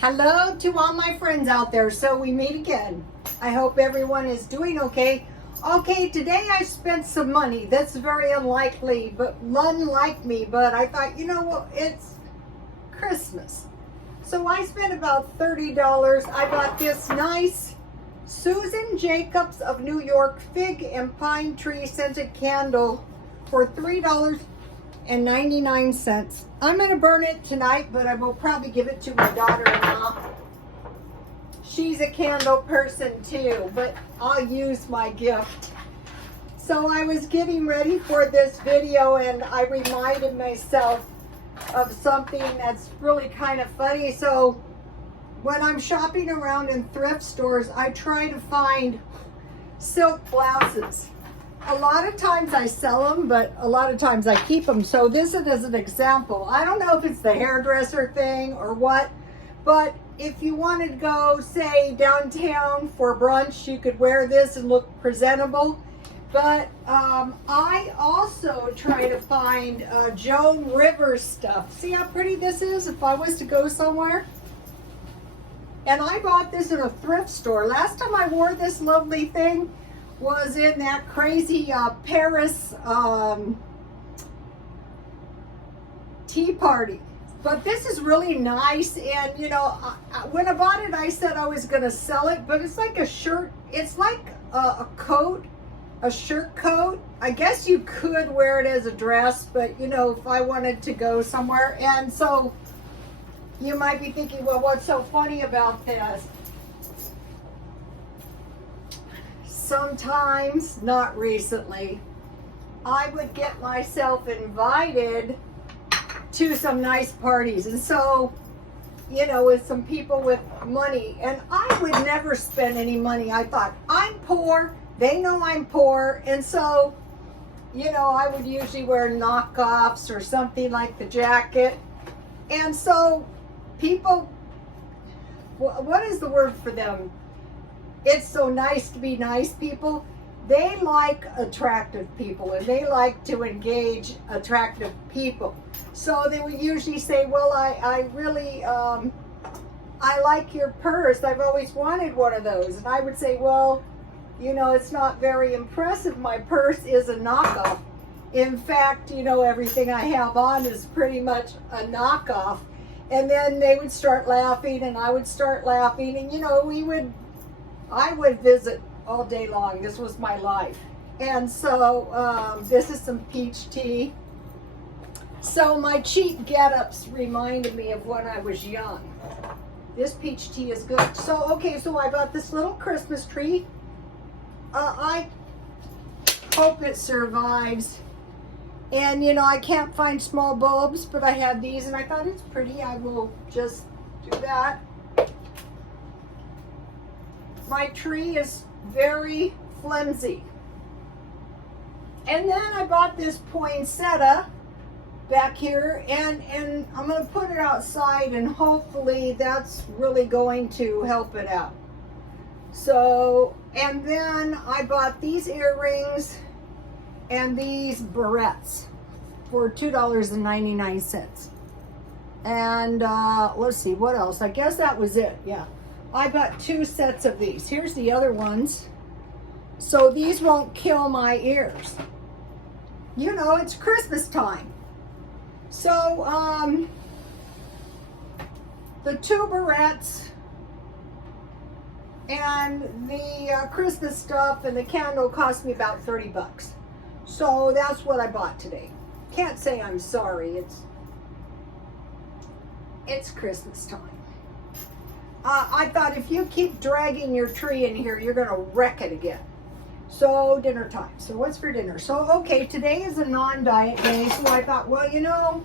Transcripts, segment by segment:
Hello to all my friends out there. So we meet again. I hope everyone is doing okay. Okay, today I spent some money. That's very unlikely, but unlike me. But I thought, you know what, it's Christmas. So I spent about $30. I bought this nice Susan Jacobs of New York fig and pine tree scented candle for $3.99. I'm going to burn it tonight, but I will probably give it to my daughter-in-law. She's a candle person too, but I'll use my gift. So I was getting ready for this video and I reminded myself of something that's really kind of funny. So when I'm shopping around in thrift stores, I try to find silk blouses. A lot of times I sell them, but a lot of times I keep them. So this is as an example. I don't know if it's the hairdresser thing or what, but if you wanted to go, say, downtown for brunch, you could wear this and look presentable. But I also try to find Joan Rivers stuff. See how pretty this is if I was to go somewhere? And I bought this in a thrift store. Last time I wore this lovely thing was in that crazy Paris tea party. But this is really nice, and you know, when I bought it, I said I was gonna sell it, but it's like a shirt, it's like a coat, a shirt coat. I guess you could wear it as a dress, but you know, if I wanted to go somewhere. And so you might be thinking, well, what's so funny about this? Sometimes, not recently, I would get myself invited to some nice parties. And so, you know, with some people with money, and I would never spend any money. I thought, I'm poor, they know I'm poor. And so, you know, I would usually wear knockoffs or something like the jacket. And so people, what is the word for them? It's so nice to be nice people. They like attractive people and they like to engage attractive people. So they would usually say, well, I really, I like your purse. I've always wanted one of those. And I would say, well, you know, it's not very impressive. My purse is a knockoff. In fact, you know, everything I have on is pretty much a knockoff. And then they would start laughing and I would start laughing. And, you know, I would visit all day long. This was my life. And so this is some peach tea. So my cheap get-ups reminded me of when I was young. This peach tea is good. So, okay, so I bought this little Christmas tree. I hope it survives. And, you know, I can't find small bulbs, but I had these and I thought it's pretty. I will just do that. My tree is very flimsy. And then I bought this poinsettia back here, and I'm going to put it outside, and hopefully that's really going to help it out. So, and then I bought these earrings and these barrettes for $2.99. And let's see, what else? I guess that was it, yeah. I bought 2 sets of these. Here's the other ones. So these won't kill my ears. You know, it's Christmas time. So, the 2 barrettes and the Christmas stuff and the candle cost me about 30 bucks. So that's what I bought today. Can't say I'm sorry. It's Christmas time. I thought if you keep dragging your tree in here, you're going to wreck it again. So dinner time. So what's for dinner? So, okay, today is a non-diet day. So I thought, well, you know,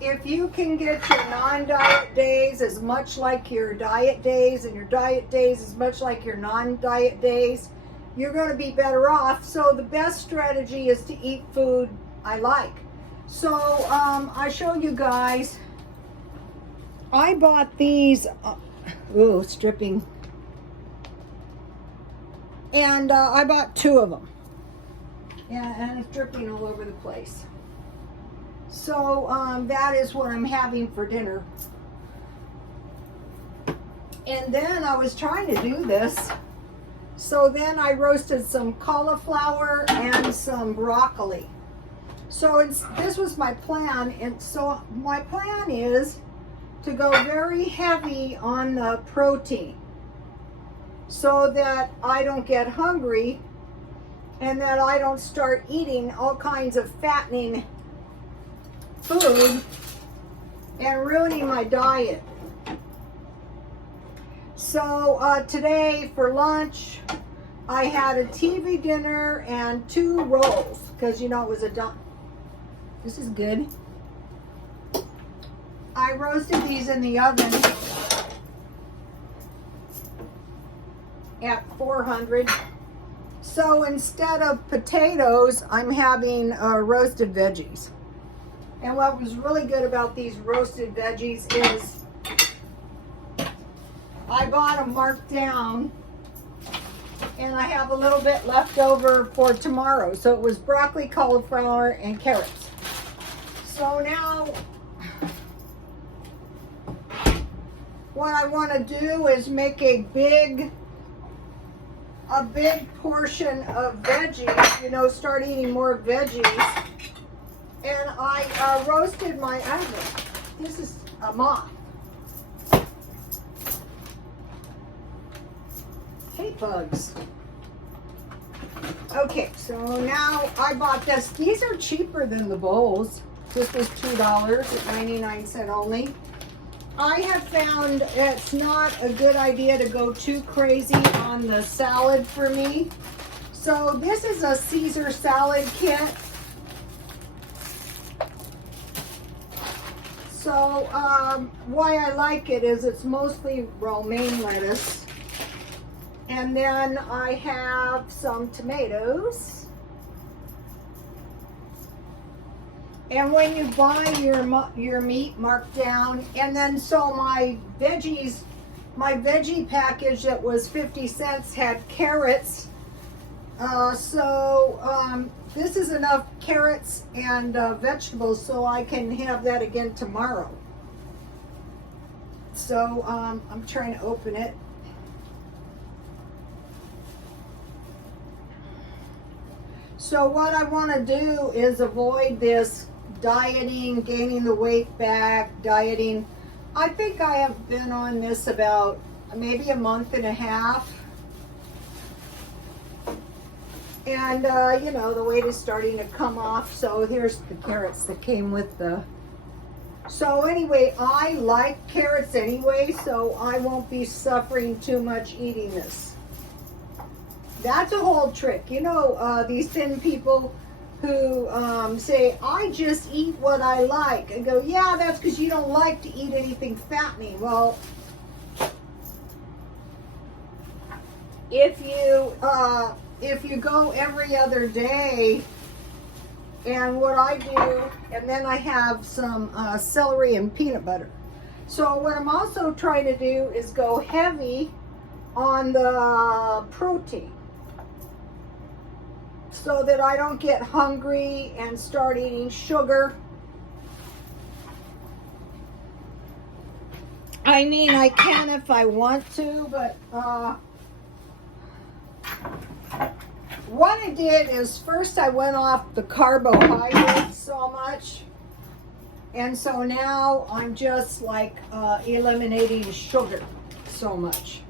if you can get your non-diet days as much like your diet days and your diet days as much like your non-diet days, you're going to be better off. So the best strategy is to eat food I like. So I show you guys, I bought these, ooh, it's dripping. And I bought 2 of them. Yeah, and it's dripping all over the place. So that is what I'm having for dinner. And then I was trying to do this. So then I roasted some cauliflower and some broccoli. So this was my plan. And so my plan is to go very heavy on the protein so that I don't get hungry and that I don't start eating all kinds of fattening food and ruining my diet. So today for lunch, I had a TV dinner and 2 rolls because you know it was a done. This is good. I roasted these in the oven at 400. So instead of potatoes, I'm having roasted veggies. And what was really good about these roasted veggies is I bought them marked down and I have a little bit left over for tomorrow. So it was broccoli, cauliflower, and carrots. So now what I want to do is make a big portion of veggies, you know, start eating more veggies. And I roasted my onion. This is a moth. Hate bugs. Okay, so now I bought this. These are cheaper than the bowls. This was $2.99 only. I have found it's not a good idea to go too crazy on the salad for me. So this is a Caesar salad kit. So why I like it is it's mostly romaine lettuce. And then I have some tomatoes. And when you buy your meat marked down, and then so my veggie package that was 50 cents had carrots. This is enough carrots and vegetables so I can have that again tomorrow. So I'm trying to open it. So what I want to do is avoid this dieting, gaining the weight back, dieting. I think I have been on this about maybe a month and a half. And, you know, the weight is starting to come off. So here's the carrots that came with the... So anyway, I like carrots anyway, so I won't be suffering too much eating this. That's a whole trick. You know, these thin people who say, I just eat what I like. And go, yeah, that's because you don't like to eat anything fattening. Well, if you go every other day, and what I do, and then I have some celery and peanut butter. So what I'm also trying to do is go heavy on the protein, so that I don't get hungry and start eating sugar. I mean, I can if I want to, but what I did is first I went off the carbohydrates so much, and so now I'm just like eliminating sugar so much.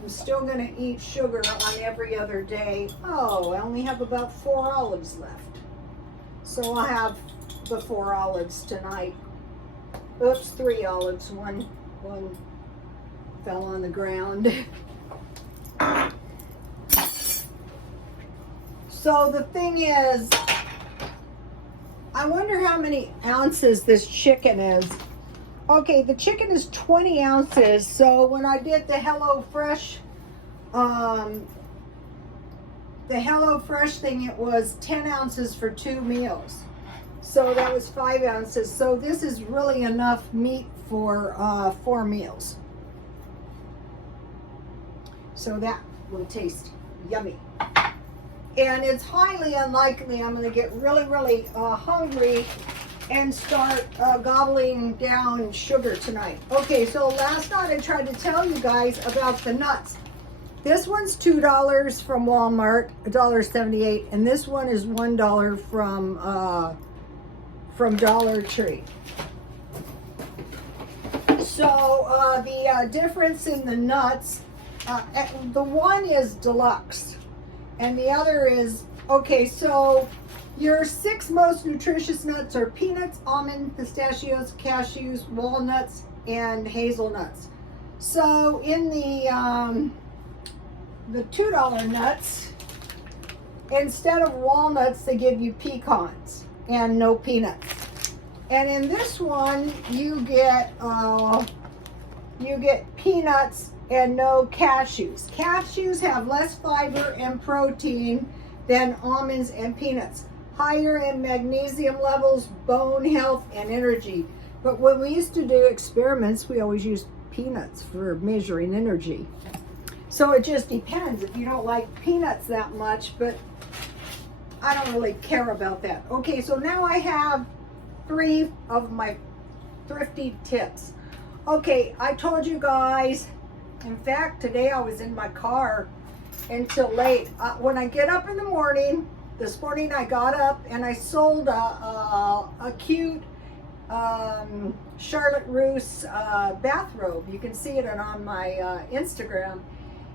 I'm still going to eat sugar on every other day. Oh, I only have about 4 olives left. So I'll have the 4 olives tonight. Oops, 3 olives. One fell on the ground. So the thing is, I wonder how many ounces this chicken is. Okay, the chicken is 20 ounces. So when I did the HelloFresh thing, it was 10 ounces for 2 meals. So that was 5 ounces. So this is really enough meat for 4 meals. So that will taste yummy. And it's highly unlikely I'm going to get really, really hungry and start gobbling down sugar tonight. Okay, so last night I tried to tell you guys about the nuts. This one's $2 from Walmart, $1.78, and this one is $1 from Dollar Tree. So the difference in the nuts, the one is deluxe, and the other is, okay, so your 6 most nutritious nuts are peanuts, almond, pistachios, cashews, walnuts, and hazelnuts. So in the $2 nuts, instead of walnuts, they give you pecans and no peanuts. And in this one, you get peanuts and no cashews. Cashews have less fiber and protein than almonds and peanuts. Higher in magnesium levels, bone health, and energy. But when we used to do experiments, we always used peanuts for measuring energy. So it just depends if you don't like peanuts that much, but I don't really care about that. Okay, so now I have 3 of my thrifty tips. Okay, I told you guys, in fact, today I was in my car until late. When I get up in the morning, this morning I got up and I sold a cute Charlotte Russe bathrobe. You can see it on my Instagram.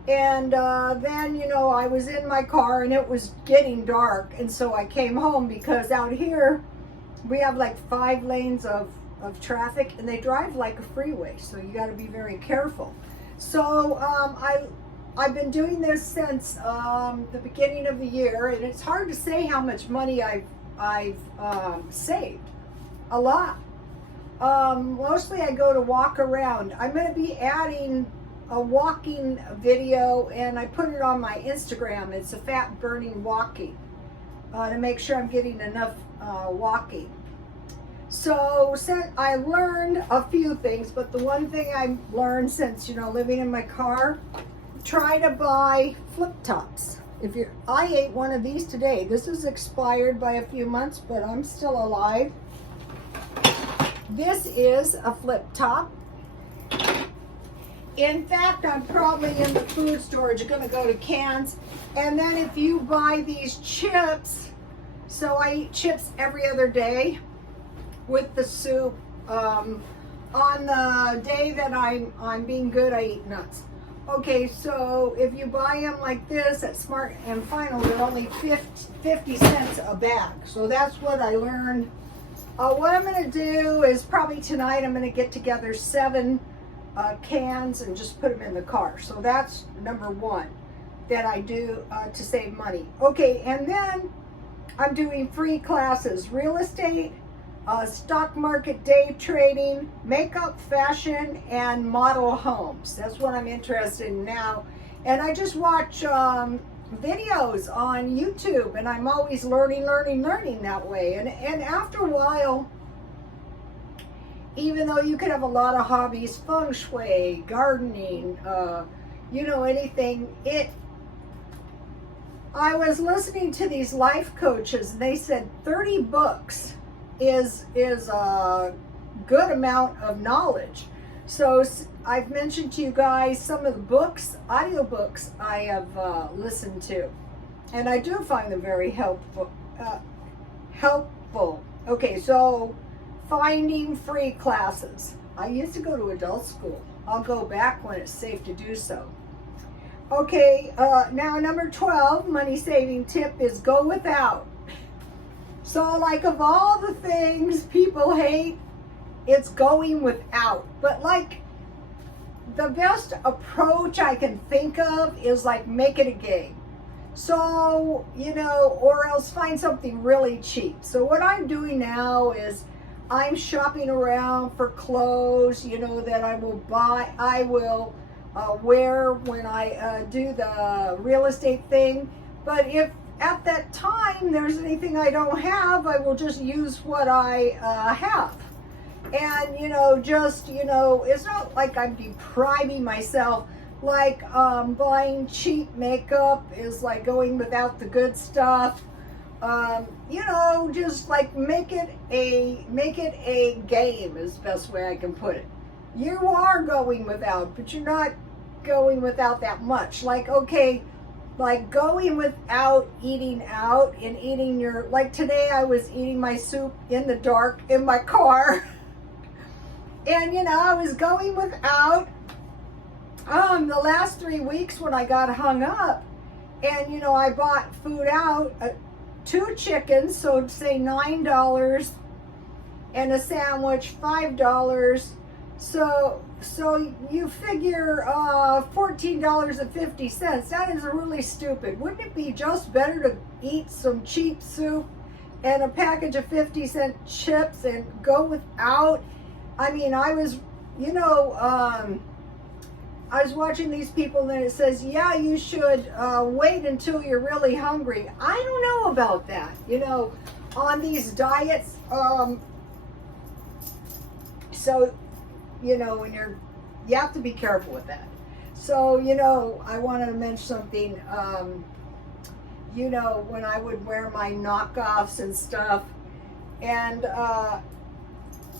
And then, you know, I was in my car and it was getting dark. And so I came home because out here we have like 5 lanes of traffic and they drive like a freeway. So you got to be very careful. So I've been doing this since the beginning of the year, and it's hard to say how much money I've saved. A lot. Mostly I go to walk around. I'm going to be adding a walking video, and I put it on my Instagram. It's a fat burning walking to make sure I'm getting enough walking. So I learned a few things, but the one thing I've learned since, you know, living in my car, try to buy flip tops. I ate one of these today. This is expired by a few months, but I'm still alive. This is a flip top. In fact, I'm probably in the food storage going to go to cans. And then if you buy these chips, so I eat chips every other day with the soup. On the day that I'm being good, I eat nuts. Okay, so if you buy them like this at Smart and Final, they're only 50 cents a bag. So that's what I learned. What I'm going to do is probably tonight I'm going to get together 7 cans and just put them in the car. So that's number 1 that I do to save money. Okay, and then I'm doing free classes: real estate, stock market, day trading, makeup, fashion, and model homes. That's what I'm interested in now. And I just watch videos on YouTube, and I'm always learning that way. And after a while, even though you could have a lot of hobbies, feng shui, gardening, you know, anything, I was listening to these life coaches, and they said 30 books is a good amount of knowledge. So I've mentioned to you guys some of the books, audiobooks I have listened to, and I do find them very helpful. Okay, so finding free classes. I used to go to adult school. I'll go back when it's safe to do so. Okay, now number 12 money saving tip is go without. So like, of all the things people hate, it's going without. But like, the best approach I can think of is like, make it a game. So, you know, or else find something really cheap. So what I'm doing now is I'm shopping around for clothes, you know, that I will wear when I do the real estate thing. But if at that time there's anything I don't have, I will just use what I have. And, you know, just, you know, it's not like I'm depriving myself. Like buying cheap makeup is like going without the good stuff. you know, just like make it a game is the best way I can put it. You are going without, but you're not going without that much. Like, okay, like going without eating out and eating your, like today I was eating my soup in the dark in my car. And you know, I was going without the last 3 weeks when I got hung up. And you know, I bought food out, 2 chickens, so say $9, and a sandwich, $5. So you figure $14.50. That is really stupid. Wouldn't it be just better to eat some cheap soup and a package of 50-cent chips and go without? I mean, I was, you know, I was watching these people and it says, yeah, you should wait until you're really hungry. I don't know about that. You know, on these diets, so, you know, when you have to be careful with that. So, you know, I wanted to mention something, you know, when I would wear my knockoffs and stuff, and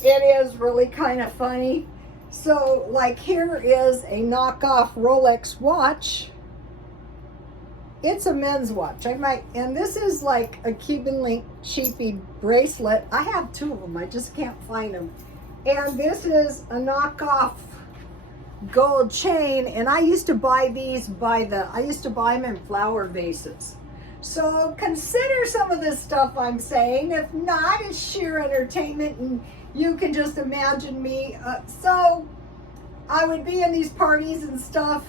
it is really kind of funny. So, like, here is a knockoff Rolex watch. It's a men's watch. And this is like a Cuban link cheapy bracelet. I have 2 of them. I just can't find them. And this is a knockoff gold chain. And I used to buy these I used to buy them in flower vases. So consider some of this stuff I'm saying. If not, it's sheer entertainment, and you can just imagine me. So I would be in these parties and stuff,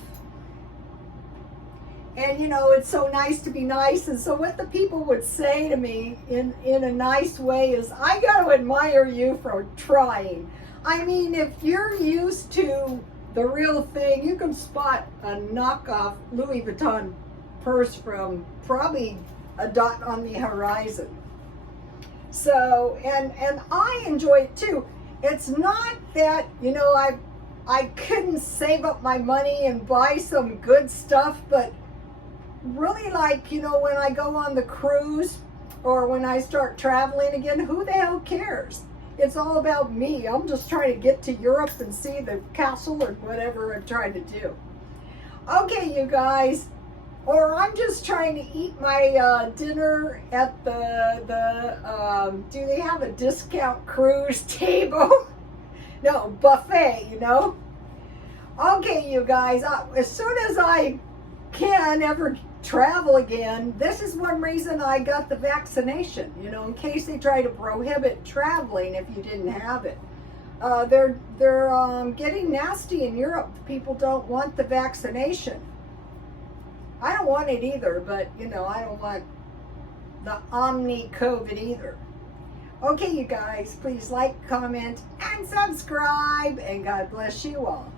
and you know, it's so nice to be nice. And so what the people would say to me in a nice way is, I got to admire you for trying. I mean, if you're used to the real thing, you can spot a knockoff Louis Vuitton purse from probably a dot on the horizon. So, and I enjoy it too. It's not that, you know, I couldn't save up my money and buy some good stuff, but really, like, you know, when I go on the cruise or when I start traveling again, who the hell cares? It's all about me. I'm just trying to get to Europe and see the castle or whatever I'm trying to do. Okay, you guys. Or I'm just trying to eat my dinner at do they have a discount cruise table? No, buffet, you know? Okay, you guys, as soon as I can ever travel again, this is one reason I got the vaccination, you know, in case they try to prohibit traveling if you didn't have it. They're getting nasty in Europe. People don't want the vaccination. I don't want it either, but, you know, I don't want the Omni-COVID either. Okay, you guys, please like, comment, and subscribe, and God bless you all.